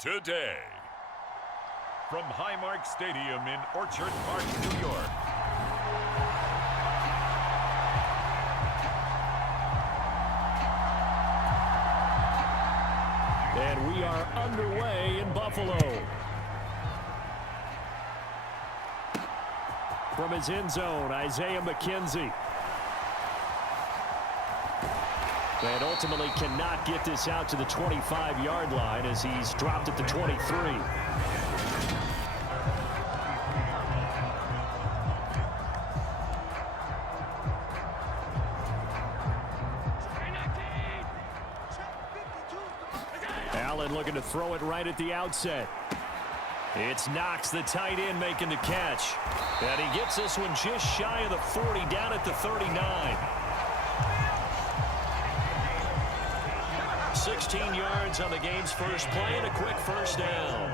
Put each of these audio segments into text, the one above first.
today. From Highmark Stadium in Orchard Park, New York. And we are underway in Buffalo. From his end zone, Isaiah McKenzie. And ultimately cannot get this out to the 25-yard line as he's dropped at the 23. Allen looking to throw it right at the outset. It's Knox, the tight end, making the catch. And he gets this one just shy of the 40, down at the 39. 16 yards on the game's first play and a quick first down.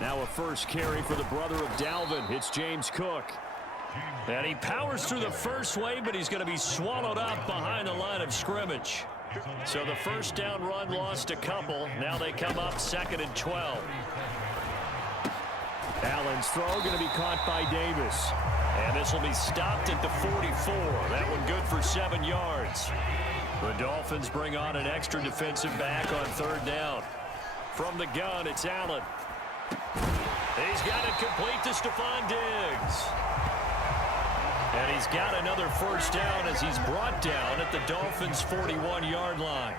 Now a first carry for the brother of Dalvin. It's James Cook. And he powers through the first wave, but he's going to be swallowed up behind the line of scrimmage. So the first down run lost a couple. Now they come up 2nd and 12. Allen's throw going to be caught by Davis. And this will be stopped at the 44. That one good for 7 yards. The Dolphins bring on an extra defensive back on 3rd down. From the gun, it's Allen. He's got it complete to Stephon Diggs. And he's got another first down as he's brought down at the Dolphins' 41-yard line.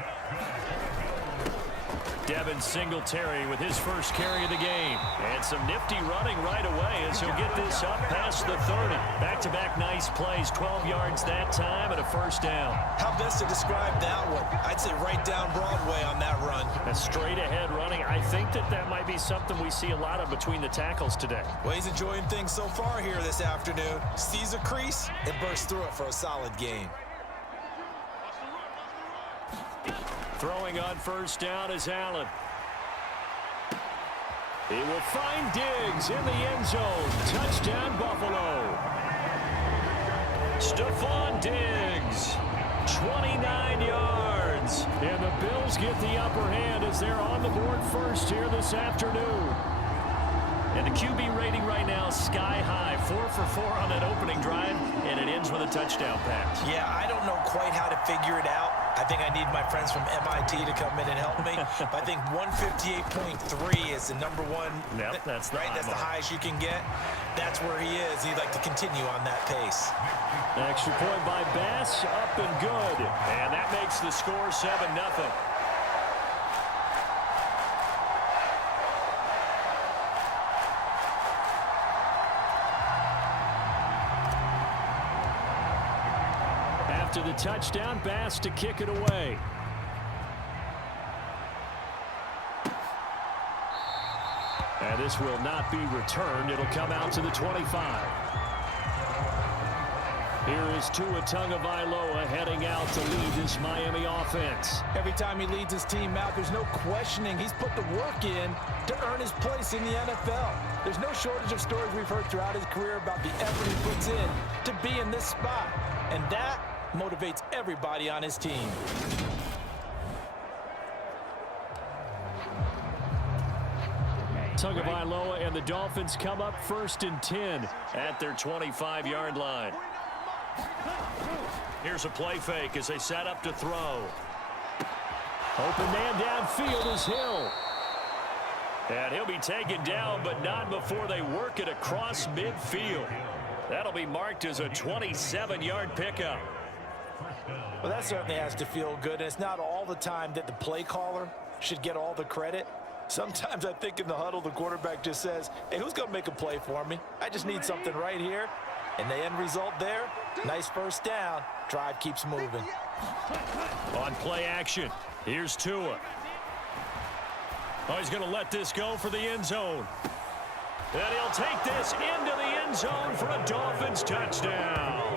Devin Singletary with his first carry of the game. And some nifty running right away as he'll get this up past the 30. Back-to-back nice plays, 12 yards that time and a first down. How best to describe that one? I'd say right down Broadway on that run. A straight-ahead running. I think that might be something we see a lot of between the tackles today. Well, he's enjoying things so far here this afternoon. Sees a crease and bursts through it for a solid gain. Throwing on first down is Allen. He will find Diggs in the end zone. Touchdown, Buffalo. Stephon Diggs, 29 yards. And the Bills get the upper hand as they're on the board first here this afternoon. And the QB rating right now is sky high. 4 for 4 on that opening drive, and it ends with a touchdown pass. Yeah, I don't know quite how to figure it out. I think I need my friends from MIT to come in and help me. But I think 158.3 is the number one. Yep, that's the right. That's the highest you can get. That's where he is. He'd like to continue on that pace. Extra point by Bass, up and good. And that makes the score 7-0. After the touchdown, Bass to kick it away. And this will not be returned. It'll come out to the 25. Here is Tua Tagovailoa heading out to lead this Miami offense. Every time he leads his team out, there's no questioning. He's put the work in to earn his place in the NFL. There's no shortage of stories we've heard throughout his career about the effort he puts in to be in this spot. And that motivates everybody on his team. Tagovailoa and the Dolphins come up 1st and 10 at their 25-yard line. Here's a play fake as they set up to throw. Open man downfield is Hill. And he'll be taken down, but not before they work it across midfield. That'll be marked as a 27-yard pickup. Well, that certainly has to feel good, and it's not all the time that the play caller should get all the credit. Sometimes I think in the huddle, the quarterback just says, hey, who's going to make a play for me? I just need something right here. And the end result there, nice first down. Drive keeps moving. On play action, here's Tua. Oh, he's going to let this go for the end zone. And he'll take this into the end zone for a Dolphins touchdown.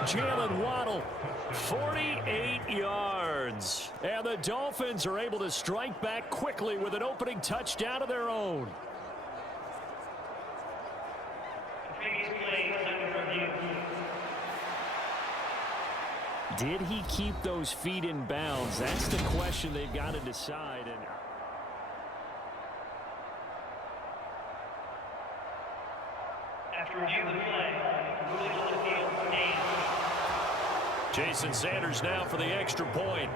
Jalen Waddle, 48 yards. And the Dolphins are able to strike back quickly with an opening touchdown of their own. Did he keep those feet in bounds? That's the question they've got to decide. And after review of the play, rulings on the field stand. Jason Sanders now for the extra point.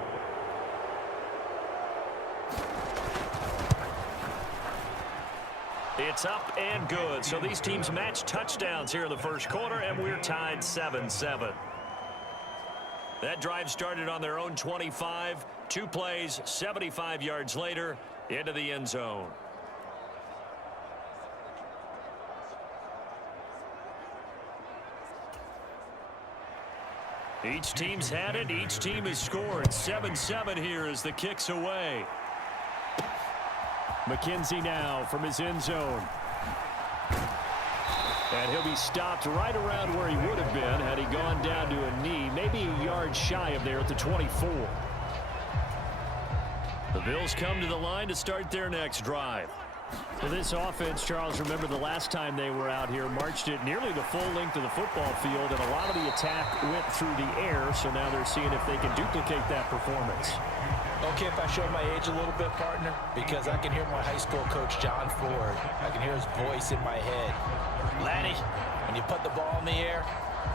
It's up and good. So these teams match touchdowns here in the first quarter, and we're tied 7-7. That drive started on their own 25. 2 plays, 75 yards later, into the end zone. Each team's had it. Each team has scored. 7-7 here as the kick's away. McKenzie now from his end zone. And he'll be stopped right around where he would have been had he gone down to a knee, maybe a yard shy of there at the 24. The Bills come to the line to start their next drive. For this offense, Charles, remember the last time they were out here, marched it nearly the full length of the football field, and a lot of the attack went through the air, so now they're seeing if they can duplicate that performance. Okay, if I show my age a little bit, partner, because I can hear my high school coach, John Ford. I can hear his voice in my head. Laddie, when you put the ball in the air,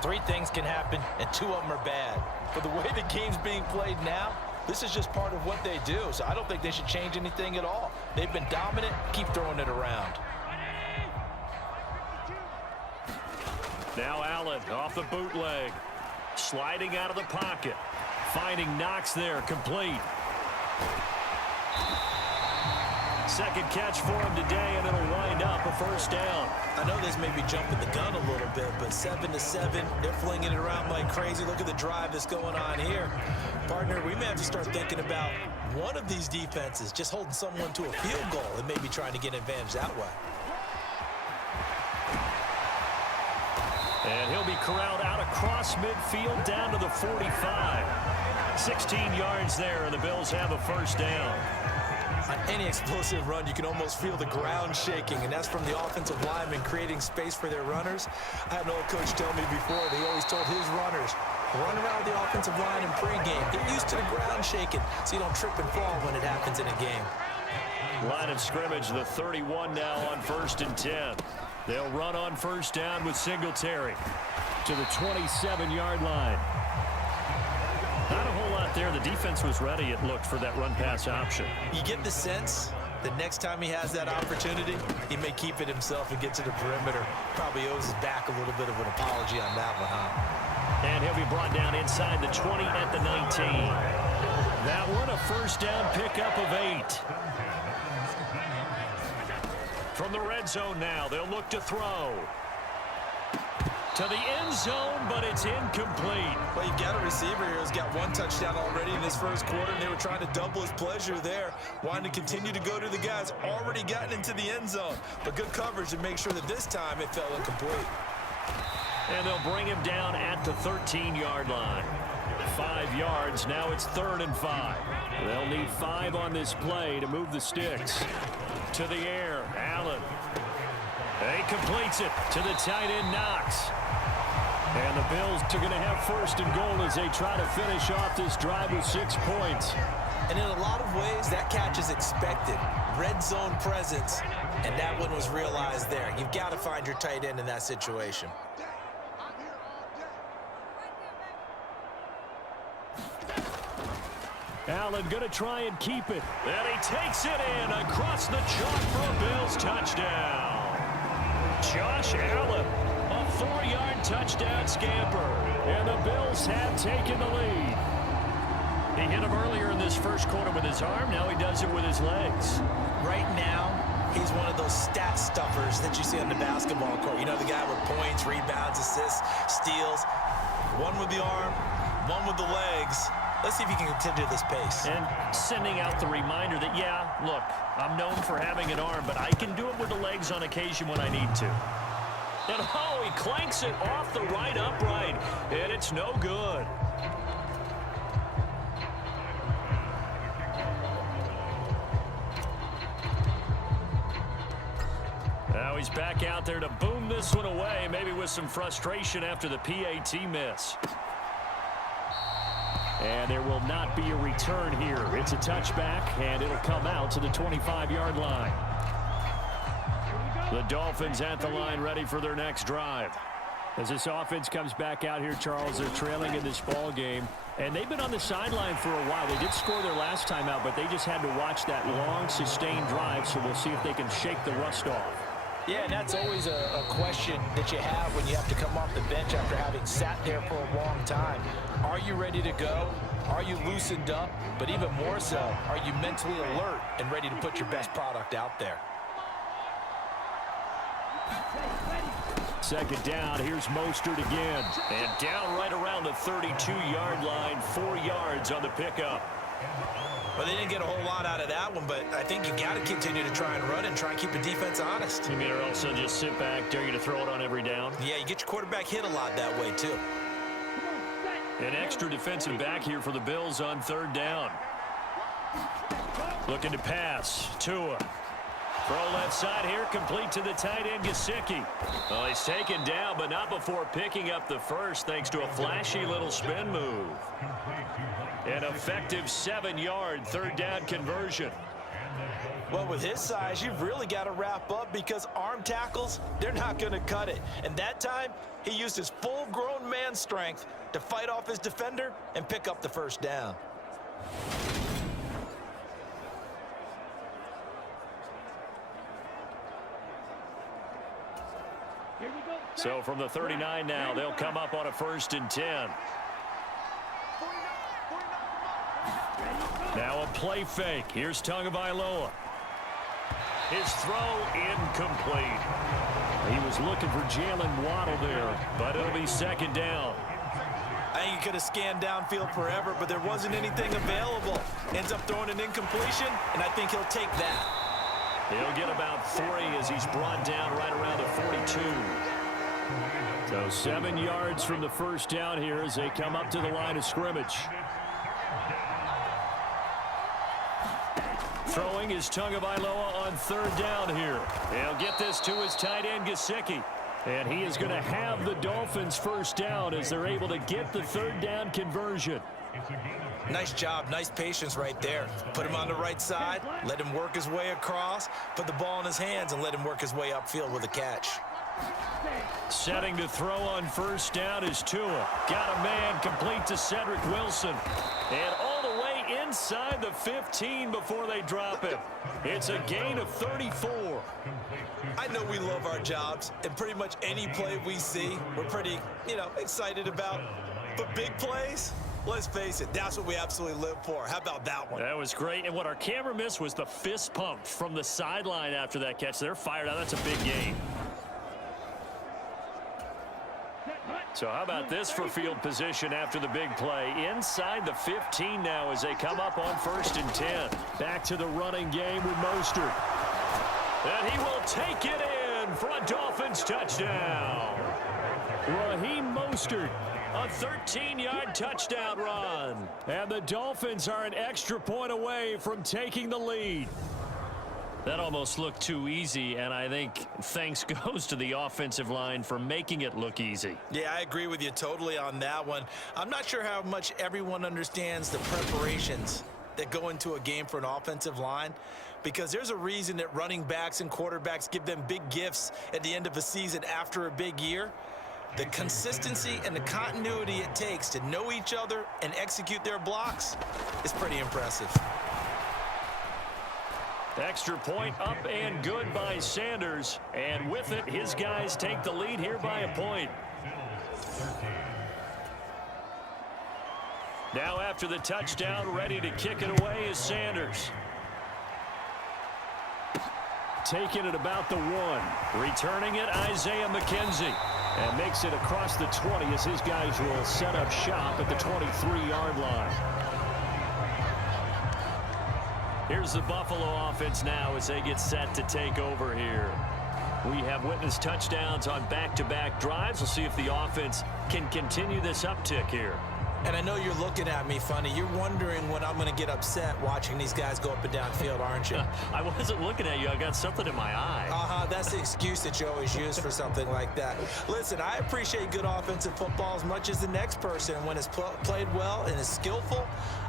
3 things can happen, and 2 of them are bad. But the way the game's being played now, this is just part of what they do, so I don't think they should change anything at all. They've been dominant. Keep throwing it around. Now Allen off the bootleg. Sliding out of the pocket. Finding Knox there, complete. Second catch for him today, and it'll wind up a first down. I know this may be jumping the gun a little bit, but 7-7, they're flinging it around like crazy. Look at the drive that's going on here. Partner, we may have to start thinking about one of these defenses just holding someone to a field goal and maybe trying to get an advantage that way. And he'll be corralled out across midfield down to the 45. 16 yards there, and the Bills have a first down. On any explosive run, you can almost feel the ground shaking, and that's from the offensive linemen creating space for their runners. I had an old coach tell me before, they always told his runners, run around the offensive line in pregame. Get used to the ground shaking so you don't trip and fall when it happens in a game. Line of scrimmage, the 31 now on 1st and 10. They'll run on first down with Singletary to the 27-yard line. Not a whole lot there. The defense was ready, it looked, for that run-pass option. You get the sense that next time he has that opportunity, he may keep it himself and get to the perimeter. Probably owes his back a little bit of an apology on that one, huh? And he'll be brought down inside the 20 at the 19. That one a first down pickup of 8. From the red zone now, they'll look to throw. To the end zone, but it's incomplete. Well, you've got a receiver here who's got 1 touchdown already in this first quarter, and they were trying to double his pleasure there, wanting to continue to go to the guys already gotten into the end zone. But good coverage to make sure that this time it fell incomplete. And they'll bring him down at the 13-yard line. 5 yards, now it's 3rd and 5. They'll need 5 on this play to move the sticks. To the air, Allen. He completes it to the tight end, Knox. And the Bills are going to have 1st and goal as they try to finish off this drive with 6 points. And in a lot of ways, that catch is expected. Red zone presence, and that one was realized there. You've got to find your tight end in that situation. Allen going to try and keep it. And he takes it in across the chalk for a Bills touchdown. Josh Allen, a 4-yard touchdown scamper. And the Bills have taken the lead. He hit him earlier in this first quarter with his arm. Now he does it with his legs. Right now, he's one of those stat stuffers that you see on the basketball court. You know, the guy with points, rebounds, assists, steals. One with the arm, one with the legs. Let's see if he can continue this pace. And sending out the reminder that, yeah, look, I'm known for having an arm, but I can do it with the legs on occasion when I need to. And, oh, he clanks it off the right upright, and it's no good. Now he's back out there to boom this one away, maybe with some frustration after the PAT miss. And there will not be a return here. It's a touchback, and it'll come out to the 25-yard line. The Dolphins at the line ready for their next drive. As this offense comes back out here, Charles, they're trailing in this ball game. And they've been on the sideline for a while. They did score their last time out, but they just had to watch that long, sustained drive, so we'll see if they can shake the rust off. Yeah, and that's always a question that you have when you have to come off the bench after having sat there for a long time. Are you ready to go? Are you loosened up? But even more so, are you mentally alert and ready to put your best product out there? Second down, here's Mostert again. And down right around the 32-yard line, 4 yards on the pickup. Well, they didn't get a whole lot out of that one, but I think you got to continue to try and run and try and keep the defense honest. You mean or also just sit back, dare you to throw it on every down? Yeah, you get your quarterback hit a lot that way, too. An extra defensive back here for the Bills on third down. Looking to pass. Tua. Throw left side here, complete to the tight end, Gesicki. Well, he's taken down, but not before picking up the first, thanks to a flashy little spin move. An effective 7-yard third down conversion. Well, with his size, you've really got to wrap up because arm tackles, they're not going to cut it. And that time, he used his full-grown man strength to fight off his defender and pick up the first down. So from the 39 now, they'll come up on a 1st and 10. Now a play fake. Here's Tagovailoa. His throw incomplete. He was looking for Jalen Waddle there, but it'll be 2nd down. I think he could have scanned downfield forever, but there wasn't anything available. Ends up throwing an incompletion, and I think he'll take that. He'll get about 3 as he's brought down right around the 42. So 7 yards from the first down here as they come up to the line of scrimmage. Throwing is Tagovailoa on 3rd down here. He'll get this to his tight end, Gesicki. And he is going to have the Dolphins' first down as they're able to get the 3rd down conversion. Nice job, nice patience right there. Put him on the right side, let him work his way across, put the ball in his hands, and let him work his way upfield with a catch. Setting to throw on 1st down is Tua. Got a man complete to Cedric Wilson. And all the way inside the 15 before they drop him. It's a gain of 34. I know we love our jobs, and pretty much any play we see, we're pretty, excited about. But big plays, let's face it, that's what we absolutely live for. How about that one? That was great. And what our camera missed was the fist pump from the sideline after that catch. They're fired out. That's a big gain. So how about this for field position after the big play? Inside the 15 now as they come up on 1st and 10. Back to the running game with Mostert. And he will take it in for a Dolphins touchdown. Raheem Mostert, a 13-yard touchdown run. And the Dolphins are an extra point away from taking the lead. That almost looked too easy, and I think thanks goes to the offensive line for making it look easy. Yeah, I agree with you totally on that one. I'm not sure how much everyone understands the preparations that go into a game for an offensive line, because there's a reason that running backs and quarterbacks give them big gifts at the end of a season after a big year. The consistency and the continuity it takes to know each other and execute their blocks is pretty impressive. Extra point up and good by Sanders. And with it, his guys take the lead here by a point. Now after the touchdown, ready to kick it away is Sanders. Taking it about the 1. Returning it, Isaiah McKenzie. And makes it across the 20 as his guys will set up shop at the 23-yard line. Here's the Buffalo offense now as they get set to take over here. We have witnessed touchdowns on back-to-back drives. We'll see if the offense can continue this uptick here. And I know you're looking at me funny. You're wondering when I'm going to get upset watching these guys go up and down field, aren't you? I wasn't looking at you. I got something in my eye. That's the excuse that you always use for something like that. Listen, I appreciate good offensive football as much as the next person. When it's played well and is skillful,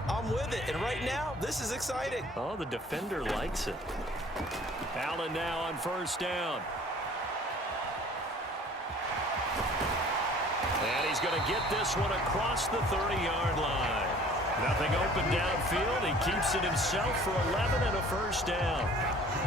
I'm with it. And right now, this is exciting. Oh, the defender likes it. Allen now on first down. And he's going to get this one across the 30-yard line. Nothing open downfield. He keeps it himself for 11 and a first down.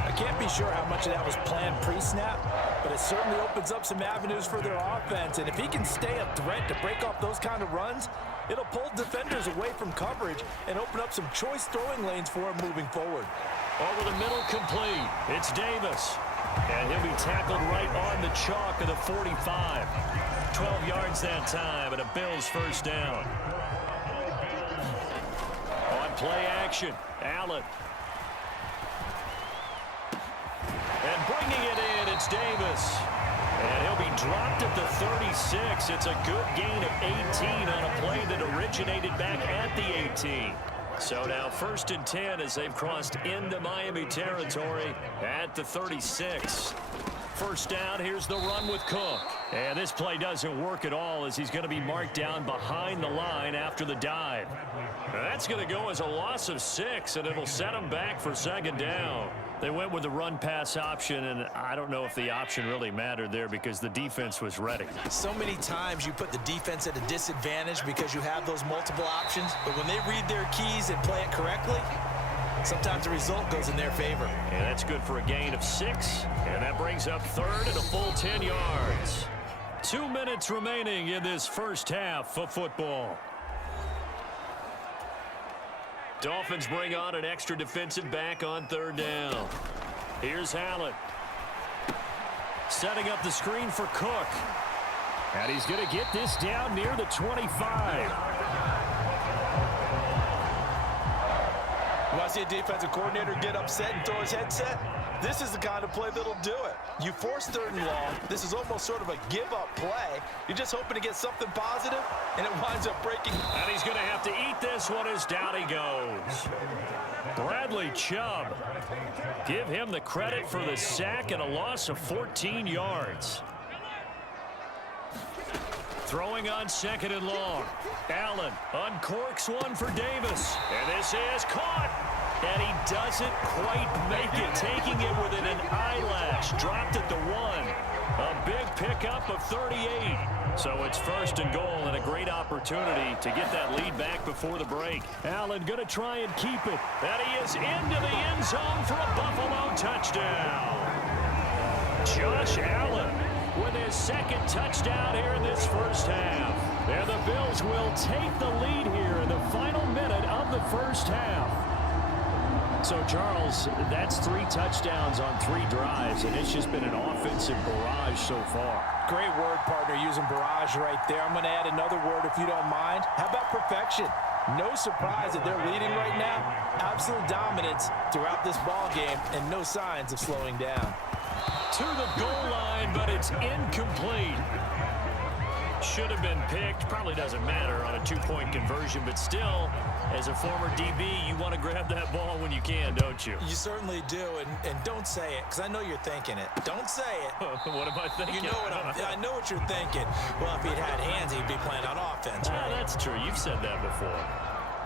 I can't be sure how much of that was planned pre-snap, but it certainly opens up some avenues for their offense. And if he can stay a threat to break off those kind of runs, it'll pull defenders away from coverage and open up some choice throwing lanes for him moving forward. Over the middle, complete. It's Davis. And he'll be tackled right on the chalk of the 45. 12 yards that time, and a Bills first down. On play action, Allen. And bringing it in, it's Davis. And he'll be dropped at the 36. It's a good gain of 18 on a play that originated back at the 18. So now 1st and 10 as they've crossed into Miami territory at the 36. First down, here's the run with Cook. And this play doesn't work at all as he's going to be marked down behind the line after the dive. Now that's going to go as a loss of 6, and it'll set him back for 2nd down. They went with the run-pass option, and I don't know if the option really mattered there because the defense was ready. So many times you put the defense at a disadvantage because you have those multiple options, but when they read their keys and play it correctly, sometimes the result goes in their favor. And that's good for a gain of 6, and that brings up 3rd and a full 10 yards. 2 minutes remaining in this first half of football. Dolphins bring on an extra defensive back on 3rd down. Here's Allen. Setting up the screen for Cook. And he's going to get this down near the 25. You want to see a defensive coordinator get upset and throw his headset? This is the kind of play that'll do it. You force 3rd and long. This is almost sort of a give-up play. You're just hoping to get something positive, and it winds up breaking. And he's going to have to eat this one as down he goes. Bradley Chubb. Give him the credit for the sack and a loss of 14 yards. Throwing on 2nd and long. Allen uncorks one for Davis. And this is caught. And he doesn't quite make it, taking it within an eyelash. Dropped at the 1. A big pickup of 38. So it's 1st and goal and a great opportunity to get that lead back before the break. Allen going to try and keep it. And he is into the end zone for a Buffalo touchdown. Josh Allen with his 2nd touchdown here in this first half. And the Bills will take the lead here in the final minute of the first half. So, Charles, that's 3 touchdowns on 3 drives, and it's just been an offensive barrage so far. Great word, partner, using barrage right there. I'm going to add another word if you don't mind. How about perfection? No surprise that they're leading right now. Absolute dominance throughout this ball game and no signs of slowing down. To the goal line, but it's incomplete. Should have been picked. Probably doesn't matter on a 2-point conversion, but still, as a former DB, you want to grab that ball when you can, don't you? You certainly do, and don't say it, because I know you're thinking it. Don't say it. What am I thinking? You know what I know what you're thinking. Well, if he'd had hands, he'd be playing on offense. Right? That's true. You've said that before.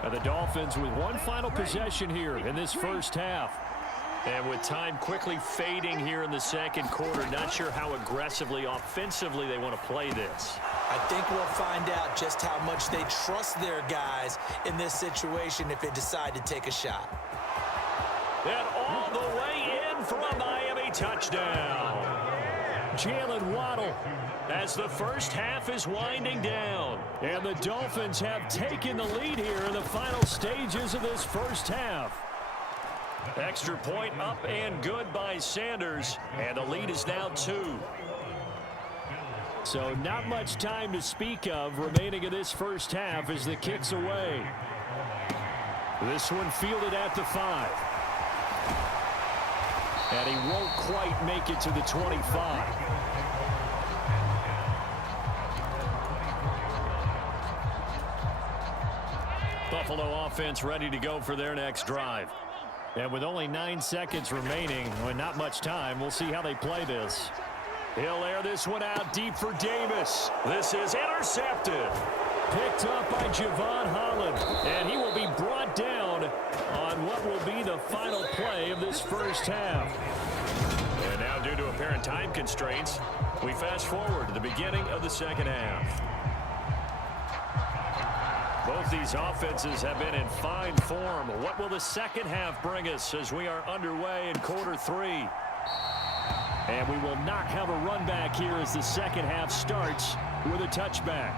And the Dolphins with one final possession here in this first half. And with time quickly fading here in the 2nd quarter, not sure how aggressively, offensively they want to play this. I think we'll find out just how much they trust their guys in this situation if they decide to take a shot. And all the way in for a Miami touchdown. Jalen Waddle as the first half is winding down. And the Dolphins have taken the lead here in the final stages of this first half. Extra point up and good by Sanders. And the lead is now 2. So not much time to speak of remaining in this first half as the kick's away. This one fielded at the 5. And he won't quite make it to the 25. Buffalo offense ready to go for their next drive. And with only 9 seconds remaining, well, not much time, we'll see how they play this. He'll air this one out deep for Davis. This is intercepted. Picked up by Javon Holland, and he will be brought down on what will be the final play of this first half. And now, due to apparent time constraints, we fast forward to the beginning of the second half. Both these offenses have been in fine form. What will the second half bring us as we are underway in quarter 3? And we will not have a run back here as the second half starts with a touchback.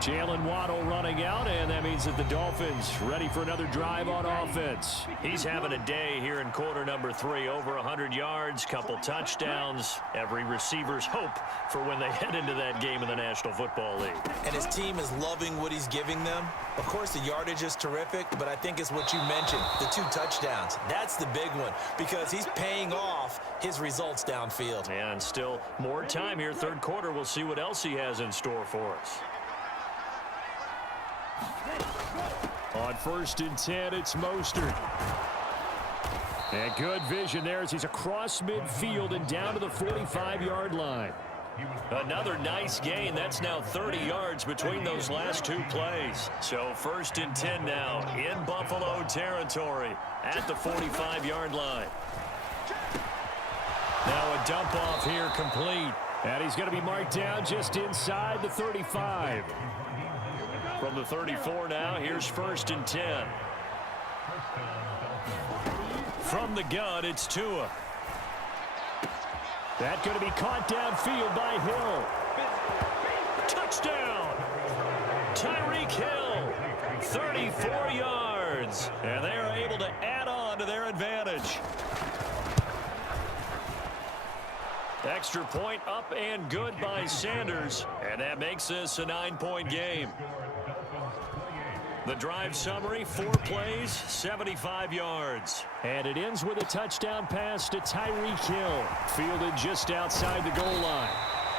Jalen Waddle running out, and that means that the Dolphins ready for another drive on offense. He's having a day here in quarter number 3. Over 100 yards, couple touchdowns. Every receiver's hope for when they head into that game in the National Football League. And his team is loving what he's giving them. Of course, the yardage is terrific, but I think it's what you mentioned, the 2 touchdowns. That's the big one because he's paying off his results downfield. And still more time here. Third quarter, we'll see what else he has in store for us. On 1st and 10, it's Mostert. And good vision there as he's across midfield and down to the 45-yard line. Another nice gain. That's now 30 yards between those last 2 plays. So 1st and 10 now in Buffalo territory at the 45-yard line. Now a dump off here complete. And he's going to be marked down just inside the 35. From the 34 now, here's 1st and 10. From the gun, it's Tua. That's going to be caught downfield by Hill. Touchdown! Tyreek Hill, 34 yards. And they are able to add on to their advantage. Extra point up and good by Sanders. And that makes this a 9-point game. The drive summary, 4 plays, 75 yards. And it ends with a touchdown pass to Tyreek Hill. Fielded just outside the goal line.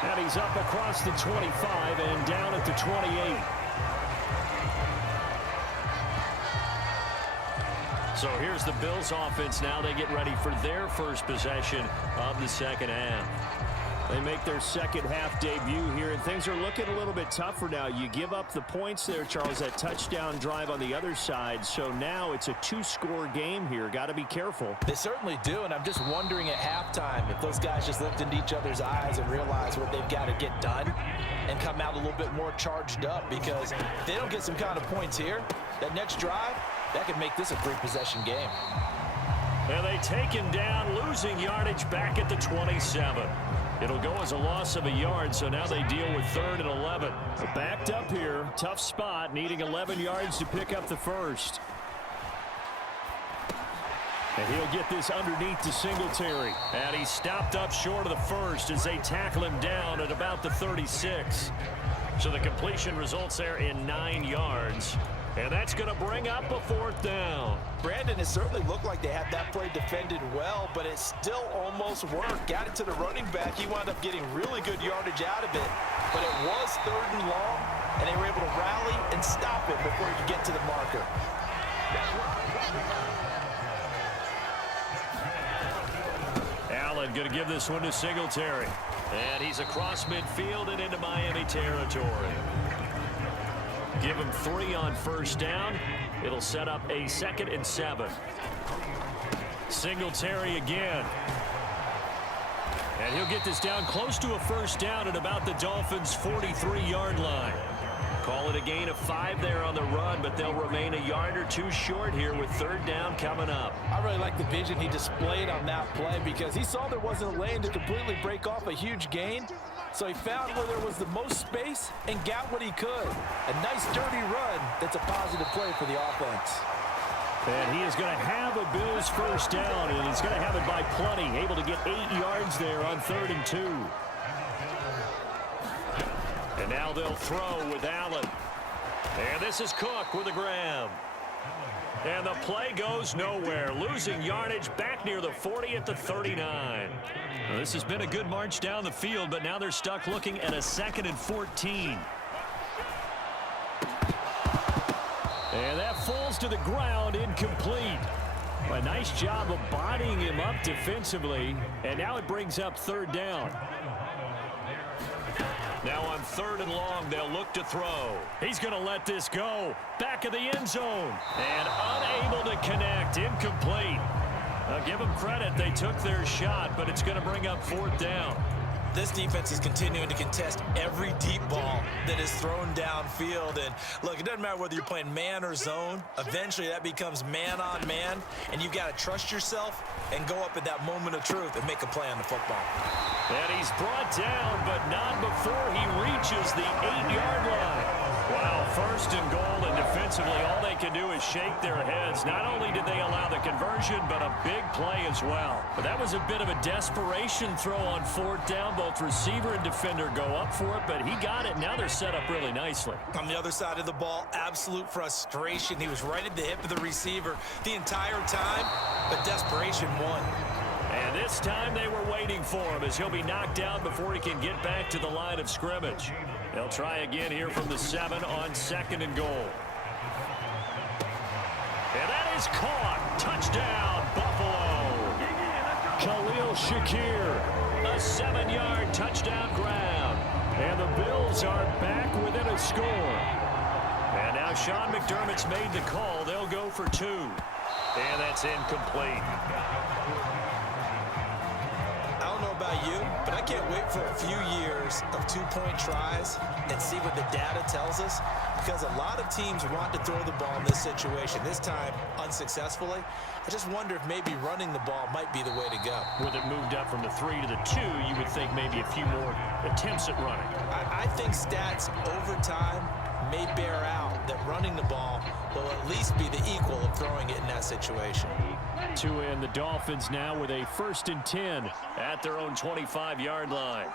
And he's up across the 25 and down at the 28. So here's the Bills offense now. They get ready for their first possession of the second half. They make their second half debut here, and things are looking a little bit tougher now. You give up the points there, Charles, that touchdown drive on the other side. So now it's a 2-score game here. Got to be careful. They certainly do, and I'm just wondering at halftime if those guys just looked into each other's eyes and realized what they've got to get done and come out a little bit more charged up, because if they don't get some kind of points here, that next drive, that could make this a 3-possession game. And they take him down, losing yardage back at the 27. It'll go as a loss of a yard, so now they deal with 3rd and 11. Backed up here, tough spot, needing 11 yards to pick up the first. And he'll get this underneath to Singletary. And he stopped up short of the first as they tackle him down at about the 36. So the completion results there in 9 yards. And that's going to bring up a 4th down. Brandon, it certainly looked like they had that play defended well, but it still almost worked. Got it to the running back. He wound up getting really good yardage out of it. But it was 3rd and long, and they were able to rally and stop it before he could get to the marker. Allen going to give this one to Singletary. And he's across midfield and into Miami territory. Give him 3 on 1st down. It'll set up a 2nd and 7. Singletary again. And he'll get this down close to a 1st down at about the Dolphins' 43-yard line. Call it a gain of 5 there on the run, but they'll remain a yard or 2 short here with 3rd down coming up. I really like the vision he displayed on that play, because he saw there wasn't a lane to completely break off a huge gain. So he found where there was the most space and got what he could. A nice dirty run that's a positive play for the offense. And he is going to have a Bills 1st down, and he's going to have it by plenty. Able to get 8 yards there on 3rd and 2. And now they'll throw with Allen. And this is Cook with a grab. And the play goes nowhere. Losing yardage back near the 40 at the 39. Well, this has been a good march down the field, but now they're stuck looking at a 2nd and 14. And that falls to the ground, incomplete. A nice job of bodying him up defensively, and now it brings up third down. Now on 3rd and long, they'll look to throw. He's going to let this go. Back of the end zone. And unable to connect. Incomplete. I'll give them credit. They took their shot, but it's going to bring up 4th down. This defense is continuing to contest every deep ball that is thrown downfield. And look, it doesn't matter whether you're playing man or zone. Eventually, that becomes man on man, and you've got to trust yourself and go up at that moment of truth and make a play on the football. And he's brought down, but not before he reaches the 8-yard line. Wow, 1st and goal, and defensively, all they can do is shake their heads. Not only did they allow the conversion, but a big play as well. But that was a bit of a desperation throw on 4th down. Both receiver and defender go up for it, but he got it. Now they're set up really nicely. On the other side of the ball, absolute frustration. He was right at the hip of the receiver the entire time, but desperation won. And this time they were waiting for him as he'll be knocked down before he can get back to the line of scrimmage. They'll try again here from the 7 on 2nd and goal. And that is caught. Touchdown, Buffalo. Khalil Shakir, a 7-yard touchdown grab. And the Bills are back within a score. And now Sean McDermott's made the call. They'll go for 2. And that's incomplete. I don't know about you, but I can't wait for a few years of 2-point tries and see what the data tells us, because a lot of teams want to throw the ball in this situation, this time unsuccessfully. I just wonder if maybe running the ball might be the way to go. With it moved up from the 3 to the 2, you would think maybe a few more attempts at running. I think stats over time may bear out that running the ball will at least be the equal of throwing it in that situation. To end, the Dolphins now with a 1st and 10 at their own 25-yard line.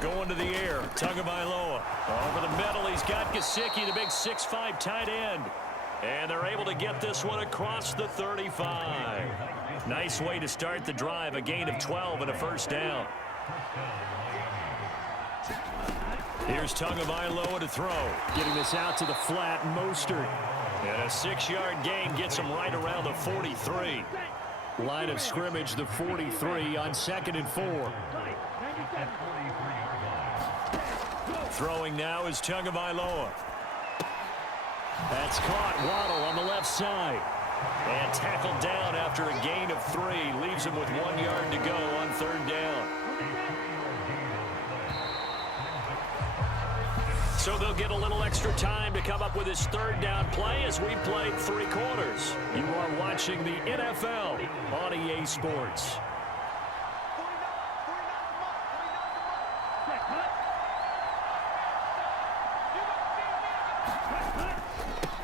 Going to the air, Tagovailoa. Over the middle, he's got Gesicki, the big 6'5" tight end. And they're able to get this one across the 35. Nice way to start the drive, a gain of 12 and a 1st down. Here's Tagovailoa to throw. Getting this out to the flat, Mostert. And a 6-yard gain gets him right around the 43. Line of scrimmage, the 43 on 2nd and 4. Throwing now is Tagovailoa. That's caught. Waddle on the left side. And tackled down after a gain of 3. Leaves him with 1 yard to go on 3rd down. So they'll get a little extra time to come up with his 3rd down play as we played 3 quarters. You are watching the NFL on EA Sports.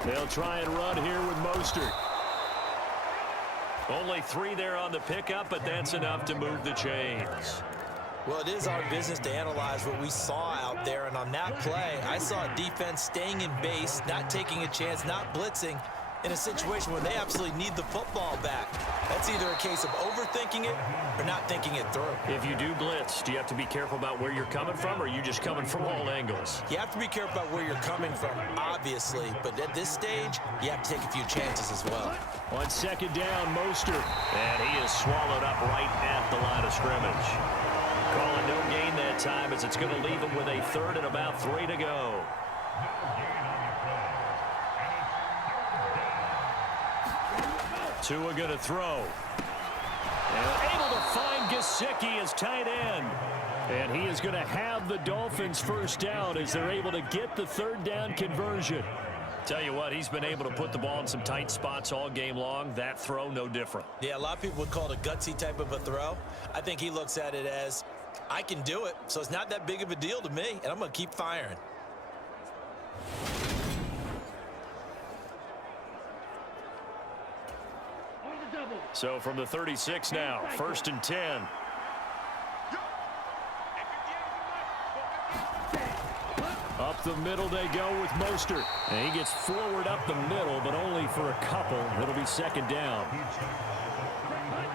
They'll try and run here with Mostert. Only 3 there on the pickup, but that's enough to move the chains. Well, it is our business to analyze what we saw out there, and on that play, I saw a defense staying in base, not taking a chance, not blitzing in a situation where they absolutely need the football back. That's either a case of overthinking it or not thinking it through. If you do blitz, do you have to be careful about where you're coming from, or are you just coming from all angles? You have to be careful about where you're coming from, obviously, but at this stage, you have to take a few chances as well. On 2nd down, Mostert. And he is swallowed up right at the line of scrimmage. Calling no gain that time as it's going to leave him with a 3rd and about 3 to go. Tua going to throw. And able to find Gesicki as tight end. And he is going to have the Dolphins 1st down as they're able to get the 3rd down conversion. Tell you what, he's been able to put the ball in some tight spots all game long. That throw, no different. Yeah, a lot of people would call it a gutsy type of a throw. I think he looks at it as, I can do it, so it's not that big of a deal to me, and I'm going to keep firing. So from the 36 now, 1st and 10. Up the middle they go with Mostert. And he gets forward up the middle, but only for a couple. It'll be 2nd down.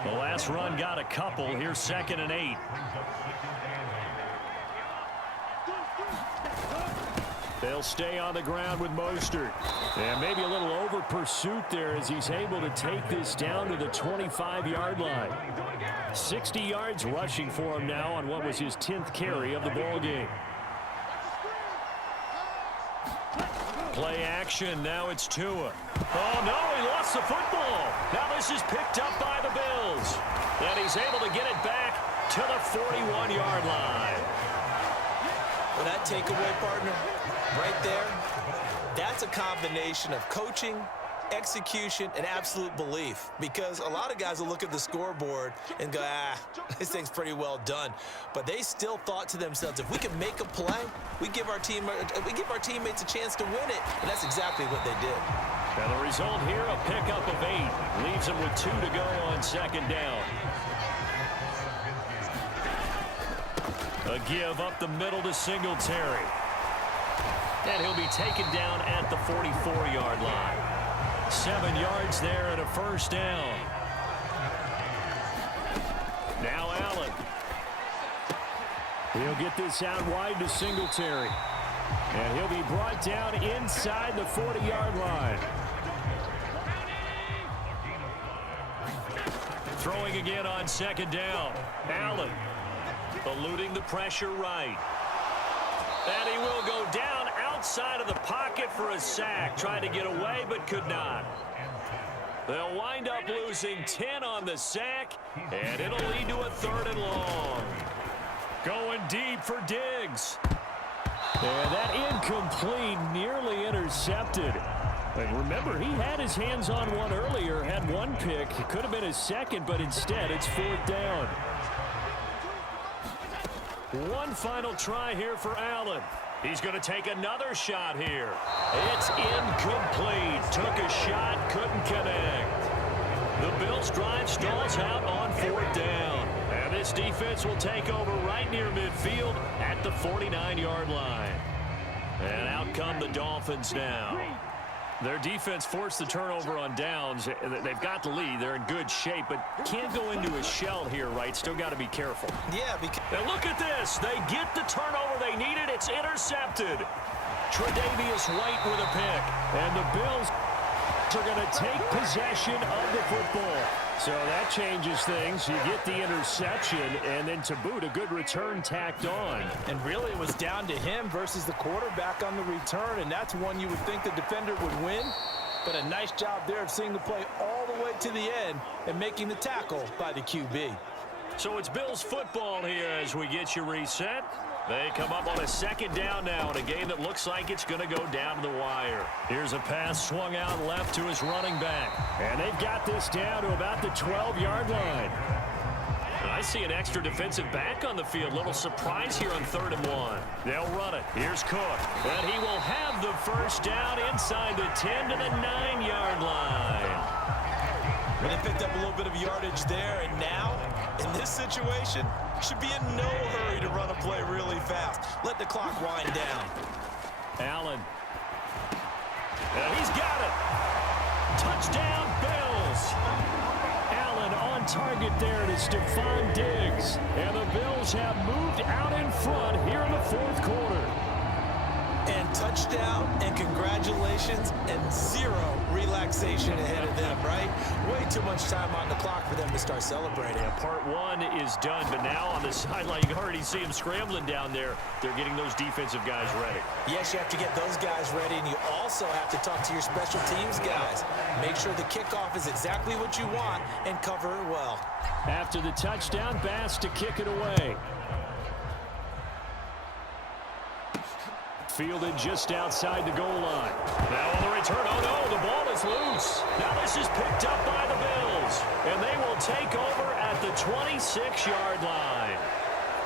The last run got a couple. Here's 2nd and 8. They'll stay on the ground with Mostert. And maybe a little over pursuit there as he's able to take this down to the 25-yard line. 60 yards rushing for him now on what was his 10th carry of the ball game. Play action. Now it's Tua. Oh, no, he lost the football. Now this is picked up by the Bills. And he's able to get it back to the 41-yard line. Well, that takeaway, partner, right there, that's a combination of coaching, execution, and absolute belief. Because a lot of guys will look at the scoreboard and go, this thing's pretty well done. But they still thought to themselves, if we can make a play, we give our teammates a chance to win it. And that's exactly what they did. And the result here, a pickup of 8. Leaves them with 2 to go on second down. A give up the middle to Singletary. And he'll be taken down at the 44-yard line. 7 yards there and a first down. Now Allen. He'll get this out wide to Singletary. And he'll be brought down inside the 40-yard line. Throwing again on second down. Allen eluding the pressure right. And he will go down outside of the pocket for a sack. Tried to get away but could not. They'll wind up losing 10 on the sack, and it'll lead to a 3rd and long. Going deep for Diggs. And that incomplete, nearly intercepted. And remember, he had his hands on one earlier, had one pick. It could have been his second, but instead it's 4th down. One final try here for Allen. He's going to take another shot here. It's incomplete. Took a shot, couldn't connect. The Bills' drive stalls out on 4th down. And this defense will take over right near midfield at the 49-yard line. And out come the Dolphins now. Their defense forced the turnover on downs. They've got the lead. They're in good shape, but can't go into a shell here, right? Still got to be careful. Yeah, because... And look at this. They get the turnover they needed. It's intercepted. Tre'Davious White with a pick. And the Bills are going to take possession of the football. So that changes things. You get the interception, and then to boot, a good return tacked on. And really, it was down to him versus the quarterback on the return, and that's one you would think the defender would win. But a nice job there of seeing the play all the way to the end and making the tackle by the QB. So it's Bills football here as we get you reset. They come up on a second down now in a game that looks like it's going to go down to the wire. Here's a pass swung out left to his running back. And they've got this down to about the 12-yard line. I see an extra defensive back on the field. Little surprise here on 3rd and 1. They'll run it. Here's Cook. And he will have the first down inside the 10 to the 9-yard line. Well, they picked up a little bit of yardage there, and now, in this situation, should be in no hurry to run a play really fast. Let the clock wind down. Allen. And he's got it. Touchdown, Bills. Allen on target there to Stephon Diggs. And the Bills have moved out in front here in the 4th quarter. And touchdown and congratulations and 0 relaxation ahead of them, right? Way too much time on the clock for them to start celebrating. Yeah, part 1 is done, but now on the sideline, you can already see them scrambling down there. They're getting those defensive guys ready. Yes, you have to get those guys ready, and you also have to talk to your special teams guys. Make sure the kickoff is exactly what you want and cover it well. After the touchdown, Bass to kick it away. Fielded just outside the goal line. Now on the return, oh no, the ball is loose. Now this is picked up by the Bills, and they will take over at the 26-yard line.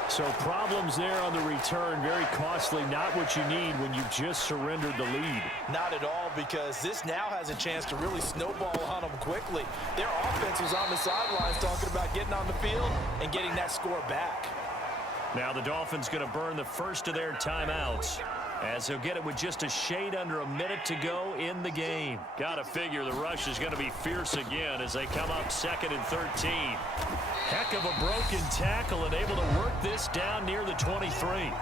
So problems there on the return, very costly, not what you need when you just surrendered the lead. Not at all, because this now has a chance to really snowball on them quickly. Their offense was on the sidelines talking about getting on the field and getting that score back. Now the Dolphins going to burn the first of their timeouts, as he'll get it with just a shade under a minute to go in the game. Got to figure the rush is going to be fierce again as they come up 2nd and 13. Heck of a broken tackle and able to work this down near the 23.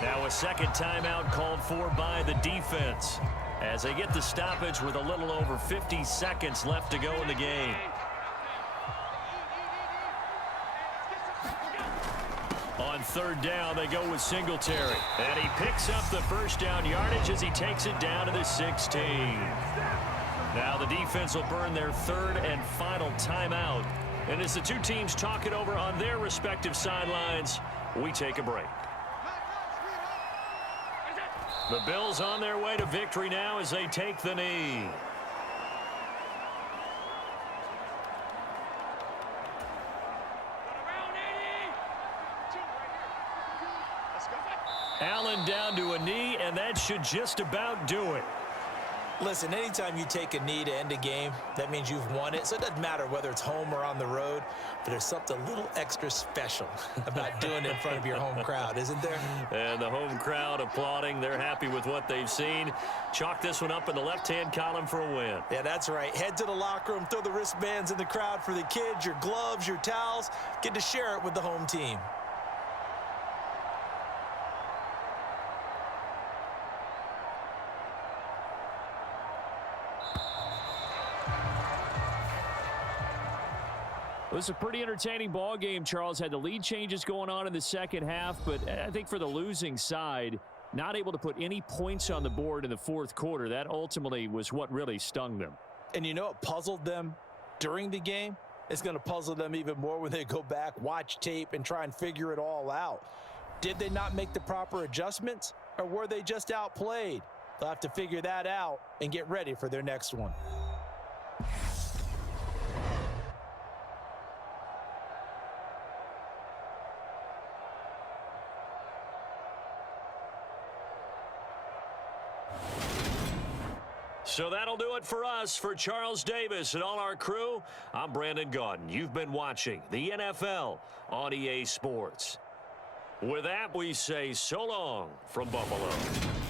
Now a second timeout called for by the defense as they get the stoppage with a little over 50 seconds left to go in the game. On third down, they go with Singletary. And he picks up the first down yardage as he takes it down to the 16. Now the defense will burn their third and final timeout. And as the two teams talk it over on their respective sidelines, we take a break. The Bills on their way to victory now as they take the knee. Allen down to a knee, and that should just about do it. Listen, anytime you take a knee to end a game, that means you've won it. So it doesn't matter whether it's home or on the road, but there's something a little extra special about doing it in front of your home crowd, isn't there? And the home crowd applauding. They're happy with what they've seen. Chalk this one up in the left-hand column for a win. Yeah, that's right. Head to the locker room, throw the wristbands in the crowd for the kids, your gloves, your towels. Get to share it with the home team. It was a pretty entertaining ball game, Charles. Had the lead changes going on in the second half, but I think for the losing side, not able to put any points on the board in the fourth quarter, that ultimately was what really stung them. And you know what puzzled them during the game? It's going to puzzle them even more when they go back, watch tape, and try and figure it all out. Did they not make the proper adjustments, or were they just outplayed? They'll have to figure that out and get ready for their next one. So that'll do it for us. For Charles Davis and all our crew, I'm Brandon Gaudin. You've been watching the NFL on EA Sports. With that, we say so long from Buffalo.